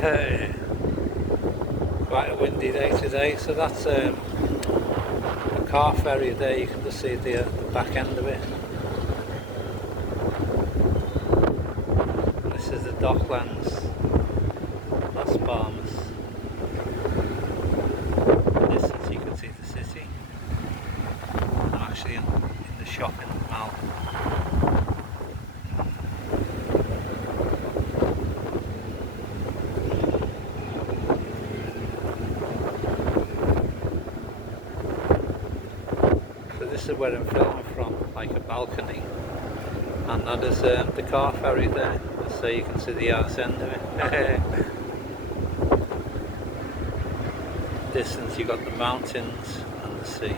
Quite a windy day today, so that's a car ferry there. You can just see the back end of it. This is the Docklands, Las Palmas. Distance you can see the city. I'm actually in the shopping mall. So this is where I'm filming from, like a balcony. And that is the car ferry there, so you can see the arse end of it. Distance you got the mountains and the sea.